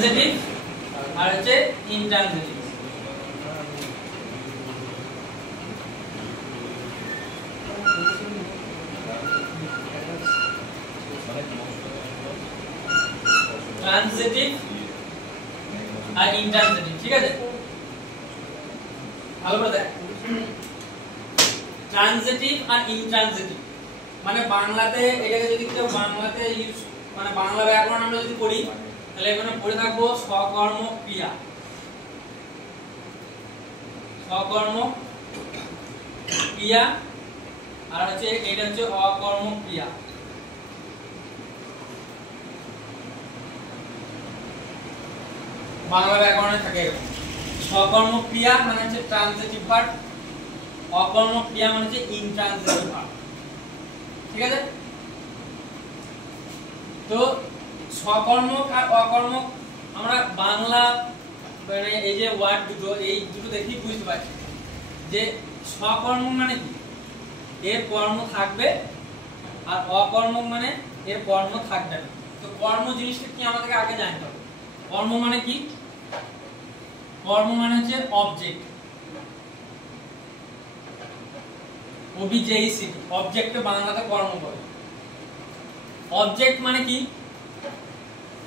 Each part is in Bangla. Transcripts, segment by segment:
ট্রানজিটিভ আর হচ্ছে ইনট্রানজিটিভ। ট্রানজিটিভ আর ইনট্রানজিটিভ, ঠিক আছে? ভালো করে দেখ, ট্রানজিটিভ আর ইনট্রানজিটিভ মানে বাংলাতে এটাকে যদি কেউ বাংলাতে ইউজ মানে বাংলা ব্যাকরণ আমরা যদি পড়ি তাহলে এখানে পড়ে থাকবো সকর্ম ক্রিয়া, সকর্ম ক্রিয়া আর হচ্ছে এটা হচ্ছে অকর্ম ক্রিয়া। বাংলা ব্যাকরণে থাকে সকর্ম ক্রিয়া মানে হচ্ছে ট্রানজিটিভ ভার্ব, অকর্ম ক্রিয়া মানে হচ্ছে ইনট্রানজিটিভ ভার্ব, ঠিক আছে? তো সকর্মক আর অকর্মক আমরা বাংলা মানে এই যে ওয়ার্ড দুটো এই দুটো দেখি বুঝতে পারছি যে সকর্মক মানে কি এর কর্ম থাকবে আর অকর্মক মানে এর কর্ম থাকবে না। তো কর্ম জিনিসটা কি আমাদেরকে আগে জানতে হবে। কর্ম মানে কি? কর্ম মানে হচ্ছে অবজেক্ট, ওবিজেইসি অবজেক্টে বাংলাতে কর্ম বলে। অবজেক্ট মানে কি?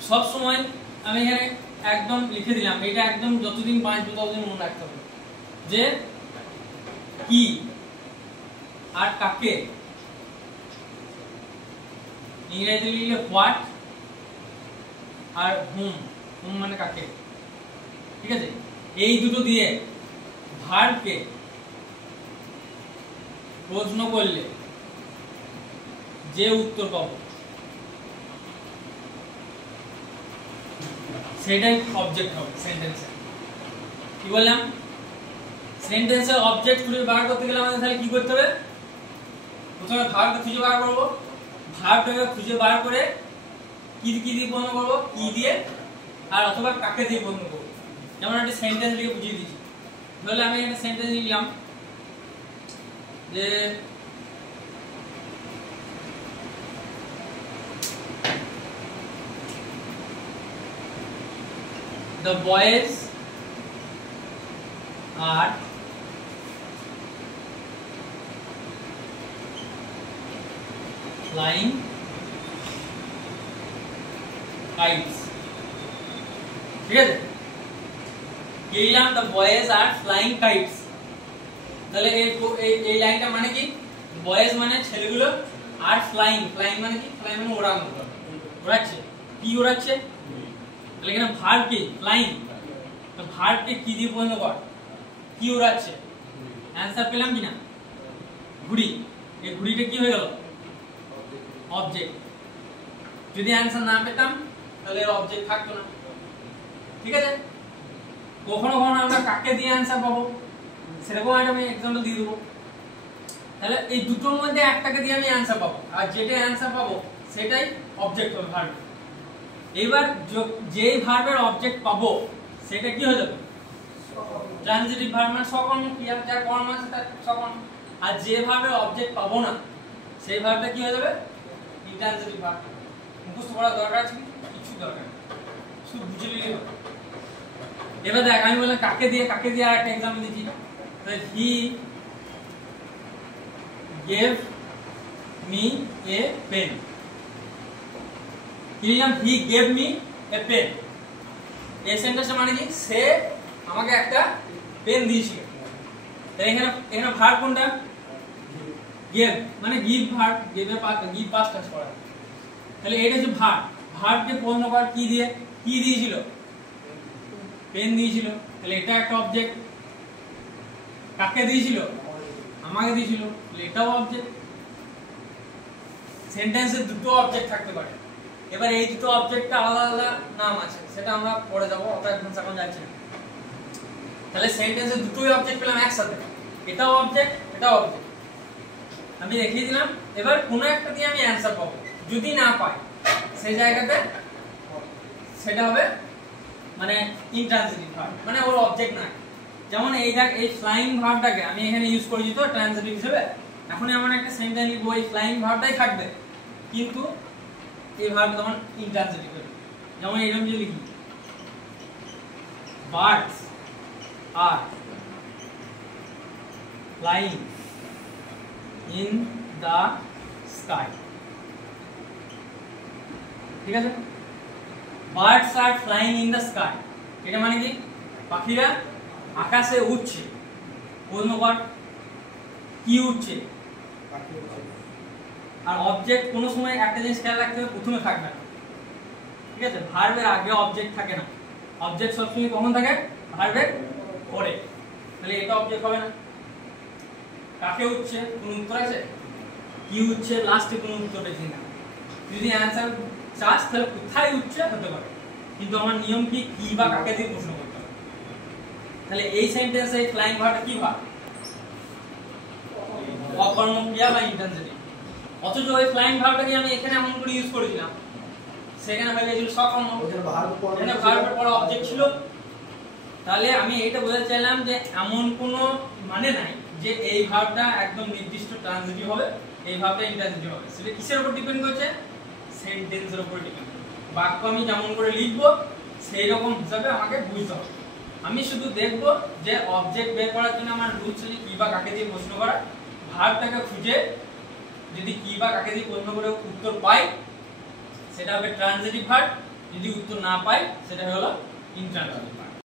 সব সময় আমি এখানে একদম লিখে দিলাম, এটা একদম যতদিন বাঁচবে ততদিন মনে রাখতে হবে যে কি আর কাকে ইংরেজিতে লিখলে হোয়াট আর হুম, হুম মানে কাকে, ঠিক আছে? এই দুটো দিয়ে ভার্বকে প্রশ্ন করলে যে উত্তর পাবো সেটাই অবজেক্ট হবে সেন্টেন্সে। কি বললাম? সেন্টেন্সের অবজেক্ট খুঁজে বার করতে গেলে আমাদের তাহলে কি করতে হবে? প্রথমে ভার্বকে খুঁজে বার করব, ভার্বটাকে খুঁজে বার করে কি কি দিয়ে বন্ধ করব, কি দিয়ে আর অথবা কাকে দিয়ে বন্ধ করব। যেমন একটা সেন্টেন্স লিখে বুঝিয়ে দিচ্ছি। তাহলে আমি একটা সেন্টেন্স লিখলাম যে the boys are flying kites, ঠিক আছে? লিখলাম the boys are flying kites। তাহলে এই লাইনটা মানে কি? বয়েজ মানে ছেলেগুলো, আর ফ্লাইং, ফ্লাইং মানে কি? ফ্লাইং মানে ওড়ানো, ওড়াচ্ছে। কি ওড়াচ্ছে? তাহলে এখানে ভার্ব কি? ফ্লাইং। তো ভার্বকে কি দিয়ে বন্ধ কর? কি ওড়াচ্ছে। অ্যানসার পেলাম কি না? ঘুড়ি। এই ঘুড়িটা কি হয়ে গেল? অবজেক্ট। যদি অ্যানসার না পেতাম তাহলে এর অবজেক্ট থাকতো না, ঠিক আছে? কখনো কখনো আমরা কাকে দিয়ে অ্যানসার পাবো সেরকম একটা আমি एग्जांपल দিয়ে দেব। তাহলে এই দুটোর মধ্যে একটাকে দিয়ে আমি অ্যানসার পাবো, আর যেটা অ্যানসার পাবো সেটাই অবজেক্ট হবে ভার্ব। এবার যেই ভার্বের অবজেক্ট পাবো সেটা কি হয়ে যাবে? ট্রানজিটিভ ভার্ব মানে সকর্ম ক্রিয়া, যার কর্ম আছে তার সকর্ম। আর যে ভার্বের অবজেক্ট পাবো না সেই ভার্বটা কি হয়ে যাবে? Intransitive verb. মুখস্থ করা দরকার আছে কিছু দরকার নেই, শুধু বুঝে নিলেই হবে। এবার দেখ আমি বললাম কাকে দিয়ে, কাকে দিয়ে আর একটা एग्जांपल দিচ্ছি। হি gave me a pen। লিখলাম হি gave me a pen। এই সেন্টেন্সটা মানে কি? সে আমাকে একটা পেন দিয়েছিল। তাই এখানে ভার্ব কোনটা? give মানে গিভ ভার্ব, গিভ এর পাস্ট, গিভ পাস্ট টেন্স করা। তাহলে এটা হচ্ছে ভার্ব। ভার্বকে প্রশ্ন কর কি দিয়ে? কি দিয়েছিল? পেন দিয়েছিল। তাহলে এটা একটা অবজেক্ট। কাকে দিয়েছিল? আমাকে দিয়েছিল। তাহলে এটাও অবজেক্ট। সেন্টেন্সে দুটো অবজেক্ট থাকতে পারে। এবার এই দুটো অবজেক্টটা আলাদা আলাদা নাম আছে, সেটা আমরা পরে যাব, অত অ্যাডভান্স এখন যাচ্ছি না। তাহলে সেন্টেন্সে দুটোই অবজেক্ট পেলাম একসাথে, এটাও অবজেক্ট এটাও অবজেক্ট। আমি দেখিয়ে দিলাম। এবার কোনো একটা দিয়ে আমি অ্যানসার পাবো, যদি না পাই সেই জায়গাতে সেটা হবে মানে ইনট্রানজিটিভ ভার্ব, মানে ওর অবজেক্ট না। যেমন এই দেখ এই ফ্লাইং ভার্বটাকে আমি এখানে ইউজ করেছি তো ট্রানজিটিভ হিসেবে। এখন এমন একটা সেন্টেন্স লিখবো এই ফ্লাইং ভার্বটাই থাকবে কিন্তু এই ভার্ব তখন ইনট্রানজিটিভ হবে। যেমন এরকম যে লিখি birds R flying in the sky, ঠিক আছে? Birds are flying in the sky, এটা মানে কি পাখিরা আকাশে উড়ছে। কোন ওয়ার্ড কি উড়ছে? আর অবজেক্ট কোনো সময় একটা জিনিস খেয়াল রাখতে হবে, প্রথমে থাকবে না, ঠিক আছে? ভার্বের আগে অবজেক্ট থাকে না, অবজেক্ট সবসময় কখন থাকে? ভার্বের পরে। তাহলে এটা অবজেক্ট হবে না। কাকে উঠছে কোন উত্তর আছে? কি উঠছে লাস্টে কোন উত্তর বেশি না। যদি অ্যানসার চাস তাহলে কোথায় উঠছে হতে পারে, কিন্তু আমার নিয়ম কি বা কাকে দিয়ে প্রশ্ন করতে হবে। তাহলে এই সেন্টেন্সে এই ফ্লাইং ভার্বটা কি ভার্ব? অকর্মক ক্রিয়া বা ইন্টেন্সিটি। অথচ ওই ফ্লাইং ভার্বটাকে আমি এখানে এমন করে ইউজ করেছিলাম, সেখানে হয়ে গেছিল সকর্মক, এখানে ভার্বের পরে অবজেক্ট ছিল। তাহলে আমি এইটা বোঝাতে চাইলাম যে এমন কোনো মানে নাই যে এই ভার্বটা একদম নির্দিষ্ট ট্রানজিটিভ হবে, এই ভার্বটা ইন্ট্রানজিটিভ হবে। সেটা কিসের উপর ডিপেন্ড করছে? সেন্টেন্সের উপর ডিপেন্ড করছে। বাক্য আমি যেমন করে লিখবো সেই রকম হিসাবে আমাকে বুঝতে হবে। আমি শুধু দেখবো যে অবজেক্ট বের করার জন্য আমার রুলস হচ্ছে কি বা কাকে দিয়ে প্রশ্ন করা, ভার্বটাকে খুঁজে যদি কি বা কাকে দিয়ে প্রশ্ন করে উত্তর পাই সেটা হবে ট্রানজিটিভ ভার্ব, যদি উত্তর না পাই সেটা হলো ইন্ট্রানজিটিভ।